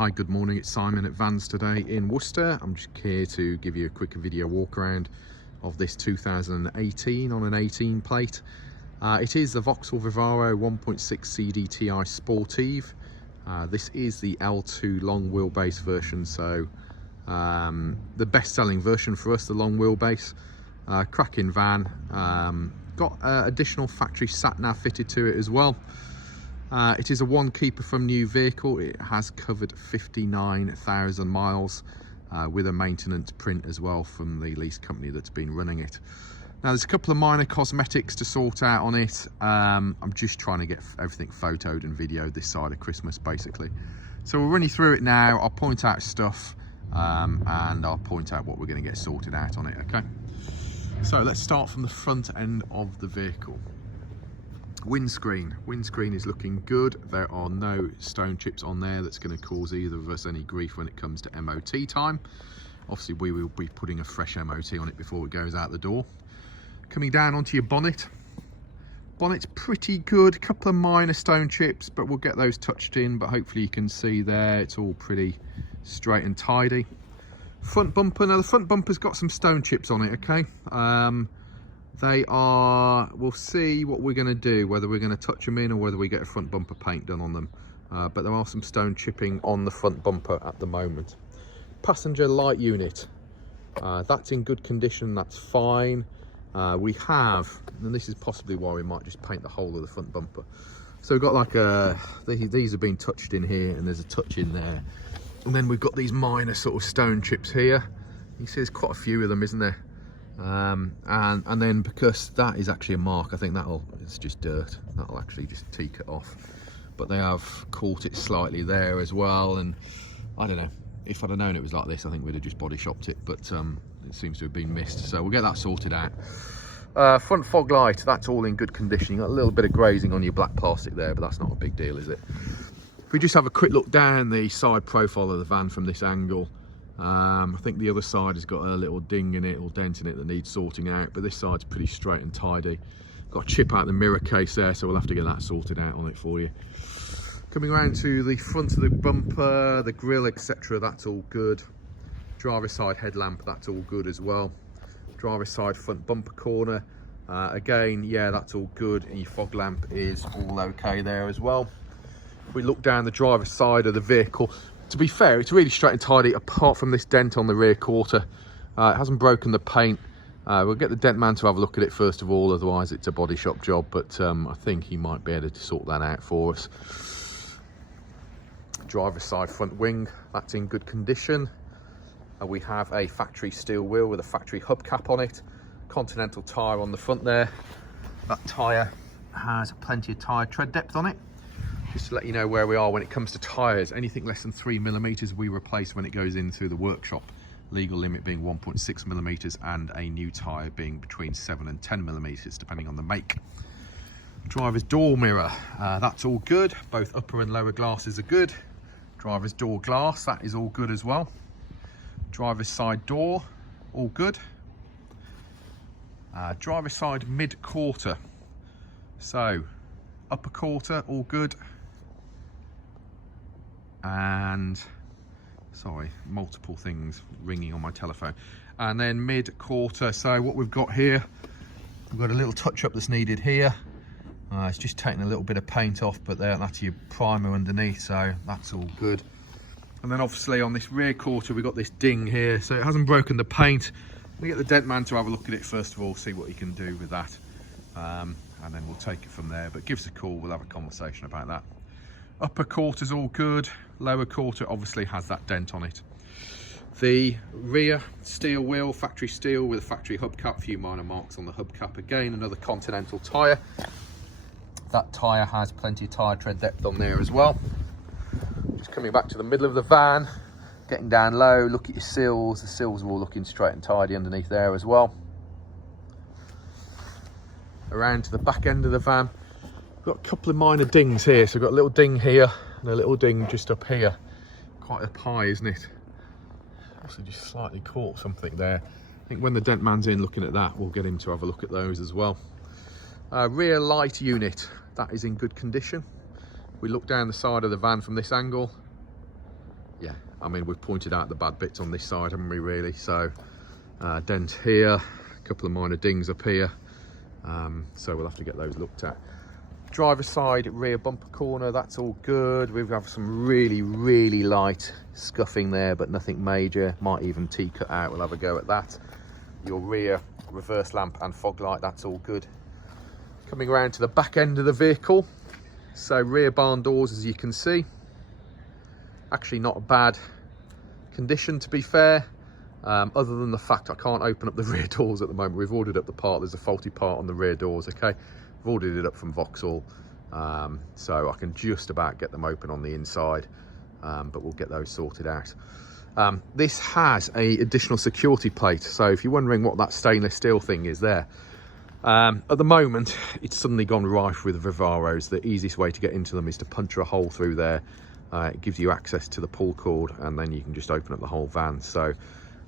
Hi, good morning, it's Simon at Vans today in Worcester. I'm just here to give you a quick video walk around of this 2018 on an 18 plate. It is the Vauxhall Vivaro 1.6 CDTi Sportive. This is the L2 long wheelbase version, so the best selling version for us, the long wheelbase. Cracking van, got additional factory sat nav fitted to it as well. It is a one keeper from new vehicle. It has covered 59,000 miles with a maintenance print as well from the lease company that's been running it. Now there's a couple of minor cosmetics to sort out on it. I'm just trying to get everything photoed and videoed this side of Christmas basically. So we'll run you through it now. I'll point out stuff and I'll point out what we're going to get sorted out on it, okay? So let's start from the front end of the vehicle. Windscreen is looking good. There are no stone chips on there that's going to cause either of us any grief when it comes to MOT time. Obviously we will be putting a fresh MOT on it before it goes out the door. Coming down onto your bonnet. Bonnet's pretty good, a couple of minor stone chips, but we'll get those touched in, but hopefully you can see there it's all pretty straight and tidy. Front bumper, now the front bumper's got some stone chips on it, okay? We'll see what we're going to do, whether we're going to touch them in or whether we get a front bumper paint done on them. But there are some stone chipping on the front bumper at the moment. Passenger light unit, that's in good condition, that's fine. We have, and this is possibly why we might just paint the whole of the front bumper. So we've got like these have been touched in here and there's a touch in there. And then we've got these minor sort of stone chips here. You see there's quite a few of them, isn't there? And then because that is actually a mark, I think it's just dirt, that'll actually just teak it off. But they have caught it slightly there as well, and I don't know, if I'd have known it was like this, I think we'd have just body shopped it, but it seems to have been missed, so we'll get that sorted out. Front fog light, that's all in good condition. You got a little bit of grazing on your black plastic there, but that's not a big deal, is it? If we just have a quick look down the side profile of the van from this angle, I think the other side has got a little ding in it or dent in it that needs sorting out, but this side's pretty straight and tidy. Got a chip out the mirror case there, so we'll have to get that sorted out on it for you. Coming around to the front of the bumper, the grille, etc., that's all good. Driver's side headlamp, that's all good as well. Driver's side front bumper corner, again, yeah, that's all good, and your fog lamp is all okay there as well. If we look down the driver's side of the vehicle, to be fair, it's really straight and tidy apart from this dent on the rear quarter. It hasn't broken the paint. We'll get the dent man to have a look at it first of all, otherwise it's a body shop job, but I think he might be able to sort that out for us. Driver's side front wing, that's in good condition. We have a factory steel wheel with a factory hubcap on it. Continental tyre on the front there. That tyre has plenty of tyre tread depth on it. Just to let you know where we are when it comes to tyres, anything less than 3mm we replace when it goes into the workshop. Legal limit being 1.6mm and a new tyre being between 7 and 10mm depending on the make. Driver's door mirror, that's all good. Both upper and lower glasses are good. Driver's door glass, that is all good as well. Driver's side door, all good. Driver's side mid quarter, so upper quarter, all good. And sorry, multiple things ringing on my telephone. And then mid quarter, so what we've got here, we've got a little touch up that's needed here. It's just taking a little bit of paint off, but that's your primer underneath, so that's all good. And then obviously on this rear quarter we've got this ding here, so it hasn't broken the paint. We get the dent man to have a look at it first of all, see what he can do with that, and then we'll take it from there. But give us a call, we'll have a conversation about that. Upper quarter's all good, lower quarter obviously has that dent on it. The rear steel wheel, factory steel with a factory hubcap, a few minor marks on the hubcap. Again, another Continental tyre. That tyre has plenty of tyre tread depth on there as well. Just coming back to the middle of the van, getting down low, look at your sills. The sills are all looking straight and tidy underneath there as well. Around to the back end of the van, we've got a couple of minor dings here. So we've got a little ding here and a little ding just up here. Quite up high, isn't it? Also just slightly caught something there. I think when the dent man's in looking at that, we'll get him to have a look at those as well. Rear light unit, that is in good condition. We look down the side of the van from this angle. I mean, we've pointed out the bad bits on this side, haven't we, really? So dent here, a couple of minor dings up here, so we'll have to get those looked at. Driver's side rear bumper corner, that's all good. We have some really light scuffing there, but nothing major. Might even T-cut out, we'll have a go at that. Your rear reverse lamp and fog light, that's all good. Coming around to the back end of the vehicle, so rear barn doors, as you can see, actually not a bad condition, to be fair, other than the fact I can't open up the rear doors at the moment. We've ordered up the part, there's a faulty part on the rear doors, okay? I've ordered it up from Vauxhall, so I can just about get them open on the inside, but we'll get those sorted out. This has a additional security plate, so if you're wondering what that stainless steel thing is there, at the moment it's suddenly gone rife with Vivaros. The easiest way to get into them is to puncture a hole through there. It gives you access to the pull cord, and then you can just open up the whole van. So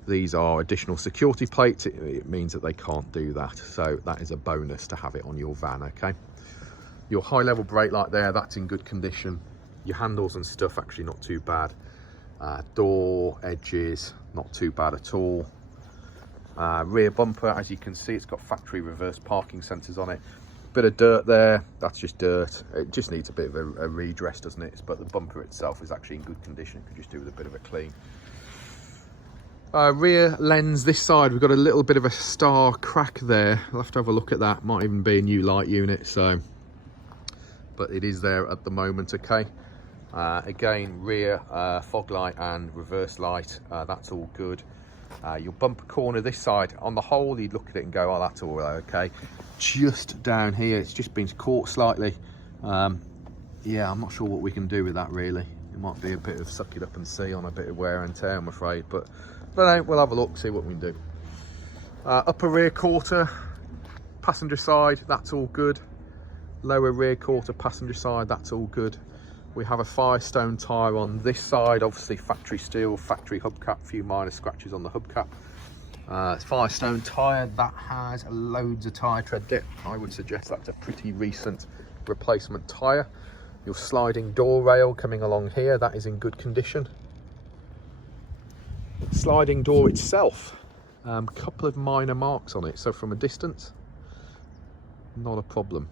these are additional security plates. It means that they can't do that, so that is a bonus to have it on your van, okay? Your high level brake light there, that's in good condition. Your handles and stuff, actually not too bad. Door edges, not too bad at all. Rear bumper, as you can see, it's got factory reverse parking sensors on it. Bit of dirt there, that's just dirt. It just needs a bit of a redress, doesn't it? But the bumper itself is actually in good condition. It could just do with a bit of a clean. Rear lens this side, we've got a little bit of a star crack there. I'll have to have a look at that. Might even be a new light unit, so, but it is there at the moment, okay? Again, rear fog light and reverse light, that's all good. Your bumper corner this side, on the whole, you'd look at it and go, oh, that's all okay. Just down here, it's just been caught slightly. Yeah, I'm not sure what we can do with that, really. It might be a bit of suck it up and see on a bit of wear and tear, I'm afraid, but no, we'll have a look, see what we can do. Upper rear quarter, passenger side, that's all good. Lower rear quarter, passenger side, that's all good. We have a Firestone tyre on this side, obviously factory steel, factory hubcap, a few minor scratches on the hubcap. Firestone tyre, that has loads of tyre tread depth. I would suggest that's a pretty recent replacement tyre. Your sliding door rail coming along here, that is in good condition. Sliding door itself, couple of minor marks on it, so from a distance, not a problem.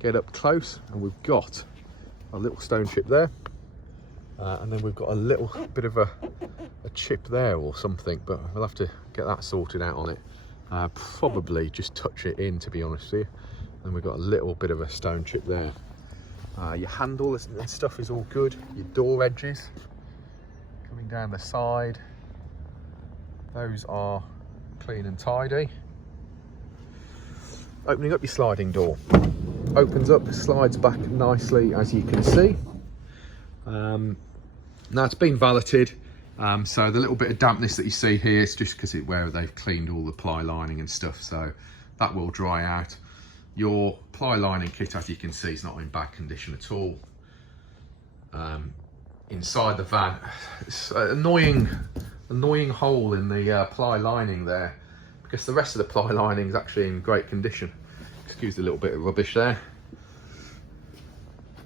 Get up close and we've got a little stone chip there, and then we've got a little bit of a chip there or something, but we'll have to get that sorted out on it. Probably just touch it in, to be honest with you. And we've got a little bit of a stone chip there. Your handle and stuff is all good. Your door edges coming down the side, those are clean and tidy. Opening up your sliding door, opens up, slides back nicely, as you can see. Now it's been valeted, so the little bit of dampness that you see here is just because where they've cleaned all the ply lining and stuff, so that will dry out. Your ply lining kit, as you can see, is not in bad condition at all. Inside the van, it's an annoying hole in the ply lining there, because the rest of the ply lining is actually in great condition. Excuse the little bit of rubbish there.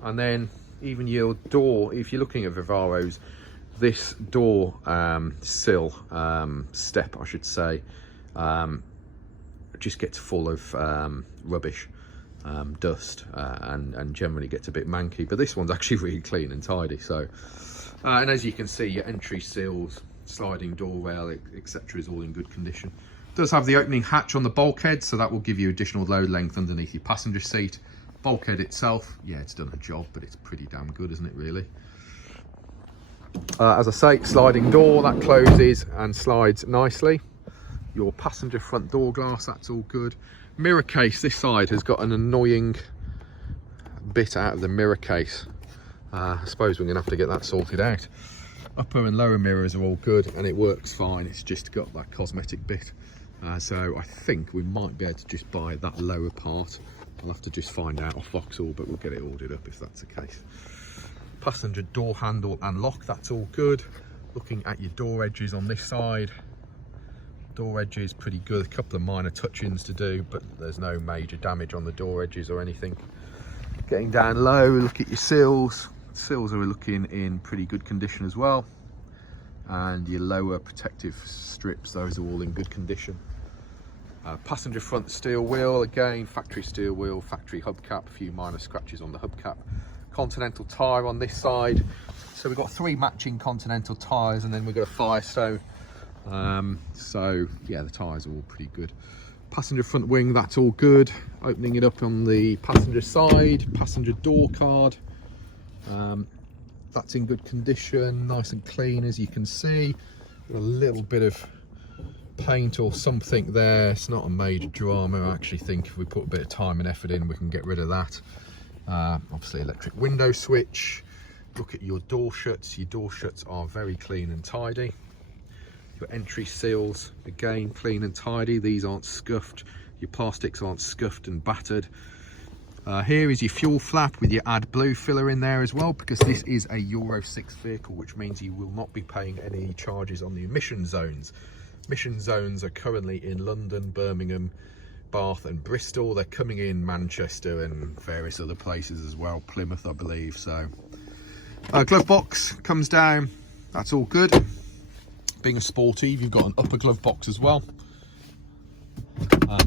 And then even your door, if you're looking at Vivaros, this door sill, step I should say, just gets full of rubbish, dust, and generally gets a bit manky, but this one's actually really clean and tidy. So and as you can see, your entry sills, sliding door rail, etc. is all in good condition. It does have the opening hatch on the bulkhead, so that will give you additional load length underneath your passenger seat. Bulkhead itself, yeah, it's done a job, but it's pretty damn good, isn't it, really? As I say, sliding door, that closes and slides nicely. Your passenger front door glass, that's all good. Mirror case, this side has got an annoying bit out of the mirror case. I suppose we're gonna have to get that sorted out. Upper and lower mirrors are all good and it works fine. It's just got that cosmetic bit. So I think we might be able to just buy that lower part. I'll have to just find out off Vauxhall, but we'll get it ordered up if that's the case. Passenger door handle and lock, that's all good. Looking at your door edges on this side, door edges pretty good. A couple of minor touch-ins to do, but there's no major damage on the door edges or anything. Getting down low, look at your sills. Sills are looking in pretty good condition as well. and your lower protective strips, those are all in good condition. Passenger front steel wheel, again factory steel wheel, factory hubcap, a few minor scratches on the hubcap. Continental tyre on this side, so we've got 3 matching Continental tyres, and then we've got a Firestone. So yeah, the tyres are all pretty good. Passenger front wing, that's all good. Opening it up on the passenger side, passenger door card, that's in good condition, nice and clean as you can see. Got a little bit of paint or something there. It's not a major drama. I actually think if we put a bit of time and effort in, we can get rid of that. Obviously electric window switch. Look at your door shuts. Your door shuts are very clean and tidy. Your entry seals, again, clean and tidy. These aren't scuffed. Your plastics aren't scuffed and battered. Here is your fuel flap with your AdBlue filler in there as well, because this is a Euro 6 vehicle, which means you will not be paying any charges on the emission zones. Emission zones are currently in London, Birmingham, Bath and Bristol. They're coming in Manchester and various other places as well, Plymouth I believe. So glove box comes down, that's all good. Being a Sportive, you've got an upper glove box as well.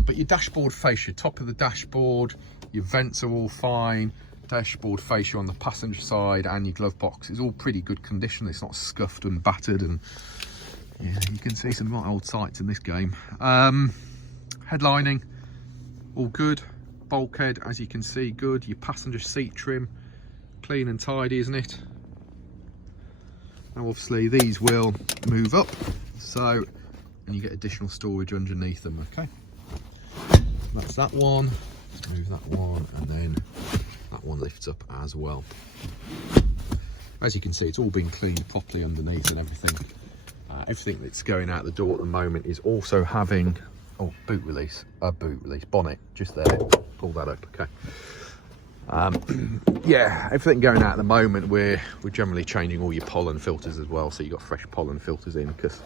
But your dashboard fascia, top of the dashboard, your vents are all fine. Dashboard fascia on the passenger side and your glove box is all pretty good condition. It's not scuffed and battered, and yeah, you can see some right old sights in this game. Headlining, all good. Bulkhead, as you can see, good. Your passenger seat trim, clean and tidy, isn't it? Now obviously these will move up, so, and you get additional storage underneath them, okay? That's that one. Let's move that one, and then that one lifts up as well. As you can see, it's all been cleaned properly underneath and everything. Everything that's going out the door at the moment is also having, oh, boot release, bonnet, just there, pull that up, okay. Yeah, everything going out at the moment, we're generally changing all your pollen filters as well, so you've got fresh pollen filters in, because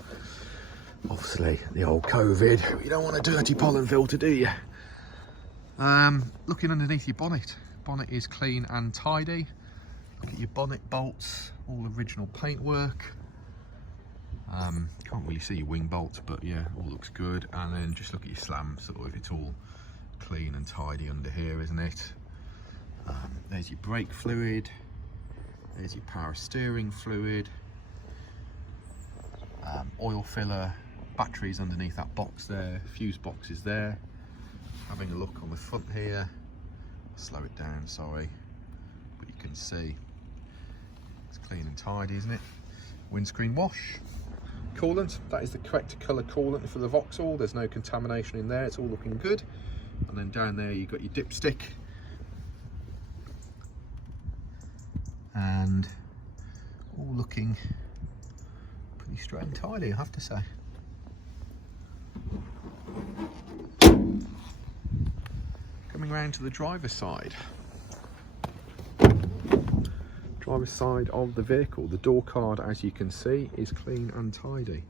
obviously the old COVID, you don't want a dirty pollen filter, do you? Looking underneath your bonnet is clean and tidy. Look at your bonnet bolts, all original paintwork. Can't really see your wing bolts, but yeah, all looks good. And then just look at your slam, sort of, it's all clean and tidy under here, isn't it? There's your brake fluid, there's your power steering fluid, oil filler, batteries underneath that box there, fuse boxes there. Having a look on the front here, slow it down, sorry, but you can see it's clean and tidy, isn't it? Windscreen wash, coolant, that is the correct colour coolant for the Vauxhall. There's no contamination in there, it's all looking good. And then down there you've got your dipstick, and all looking pretty straight and tidy, I have to say. Coming round to the driver's side. Driver's side of the vehicle, the door card, as you can see, is clean and tidy.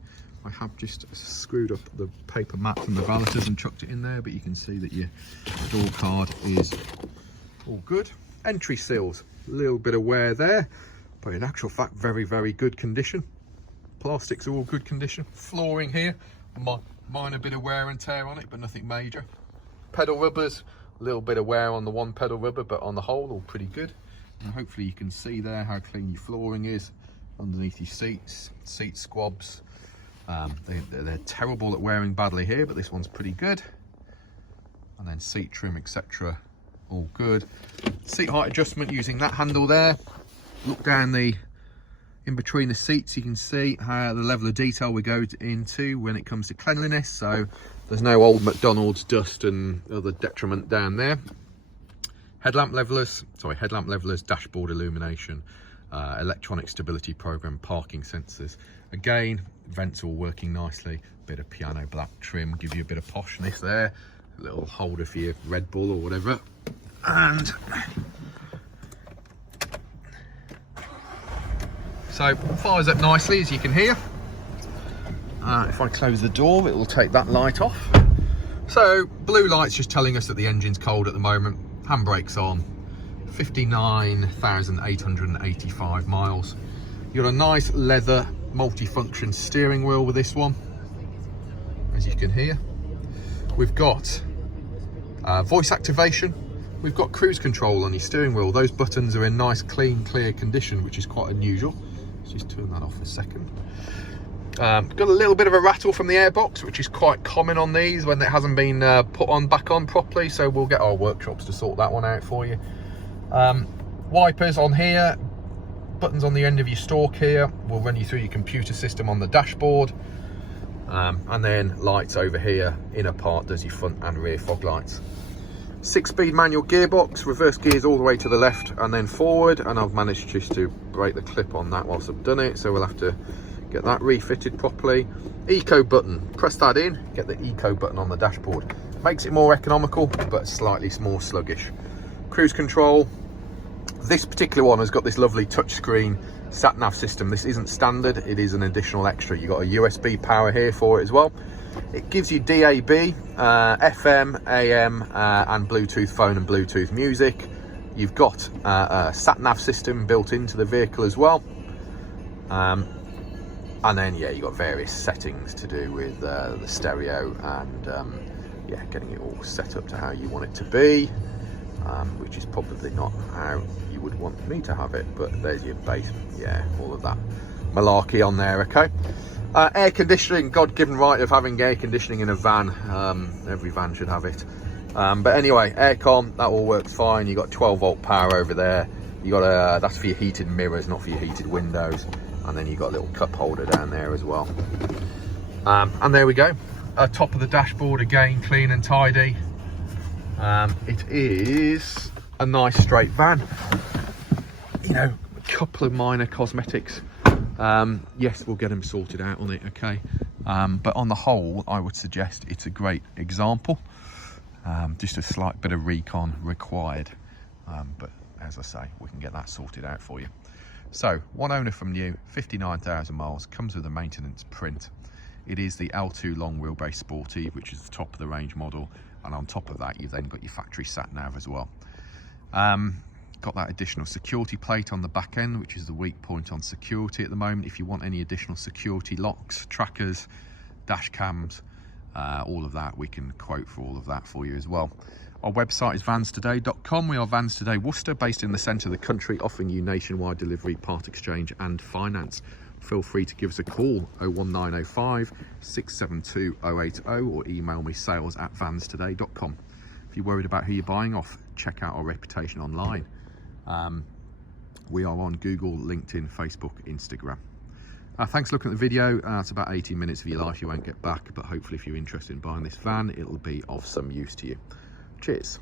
I have just screwed up the paper mat from the valeters and chucked it in there, but you can see that your door card is all good. Entry seals, a little bit of wear there, but in actual fact, very, very good condition. Plastics are all good condition. Flooring here, minor bit of wear and tear on it, but nothing major. Pedal rubbers, a little bit of wear on the one pedal rubber, but on the whole, all pretty good. And hopefully you can see there how clean your flooring is underneath your seats. Seat squabs, they're terrible at wearing badly here, but this one's pretty good. And then seat trim, etc., all good. Seat height adjustment using that handle there. Look down in between the seats, you can see how the level of detail we go into when it comes to cleanliness. So there's no old McDonald's dust and other detriment down there. Headlamp levelers, dashboard illumination, electronic stability program, parking sensors. Again, vents all working nicely. Bit of piano black trim, give you a bit of poshness there. A little holder for your Red Bull or whatever. And so fires up nicely, as you can hear. If I close the door, it will take that light off. So blue light's just telling us that the engine's cold at the moment. Handbrake's on. 59,885 miles. You've got a nice leather multi-function steering wheel with this one, as you can hear. We've got voice activation. We've got cruise control on your steering wheel. Those buttons are in nice, clean, clear condition, which is quite unusual. Let's just turn that off a second. Got a little bit of a rattle from the airbox, which is quite common on these when it hasn't been back on properly, so we'll get our workshops to sort that one out for you. Wipers on here, buttons on the end of your stalk here will run you through your computer system on the dashboard, and then lights over here. Inner part does your front and rear fog lights. 6-speed manual gearbox, reverse gears all the way to the left and then forward, and I've managed just to break the clip on that whilst I've done it, so we'll have to get that refitted properly. Eco button, press that in, get the eco button on the dashboard. Makes it more economical but slightly more sluggish. Cruise control, this particular one has got this lovely touchscreen sat nav system. This isn't standard, it is an additional extra. You've got a USB power here for it as well. It gives you DAB, FM, AM and Bluetooth phone and Bluetooth music. You've got a sat nav system built into the vehicle as well. And then, yeah, you've got various settings to do with the stereo and, yeah, getting it all set up to how you want it to be, which is probably not how you would want me to have it, but there's your base, yeah, all of that malarkey on there, okay. Air conditioning, God-given right of having air conditioning in a van. Every van should have it. But anyway, aircon, that all works fine. You've got 12-volt power over there. You got that's for your heated mirrors, not for your heated windows. And then you've got a little cup holder down there as well. And there we go. Top of the dashboard, again, clean and tidy. It is a nice straight van. You know, a couple of minor cosmetics. Yes, we'll get them sorted out on it, okay. But on the whole, I would suggest it's a great example. Just a slight bit of recon required. But as I say, we can get that sorted out for you. So, one owner from new, 59,000 miles, comes with a maintenance print. It is the L2 long wheelbase Sportive, which is the top of the range model, and on top of that you've then got your factory sat nav as well. Got that additional security plate on the back end, which is the weak point on security at the moment. If you want any additional security locks, trackers, dash cams, all of that, we can quote for all of that for you as well. Our website is vanstoday.com. We are Vans Today Worcester, based in the centre of the country, offering you nationwide delivery, part exchange and finance. Feel free to give us a call, 01905 672 080, or email me sales@vanstoday.com. If you're worried about who you're buying off, check out our reputation online. We are on Google, LinkedIn, Facebook, Instagram. Thanks for looking at the video. It's about 18 minutes of your life you won't get back, but hopefully if you're interested in buying this van, it'll be of some use to you. Cheers.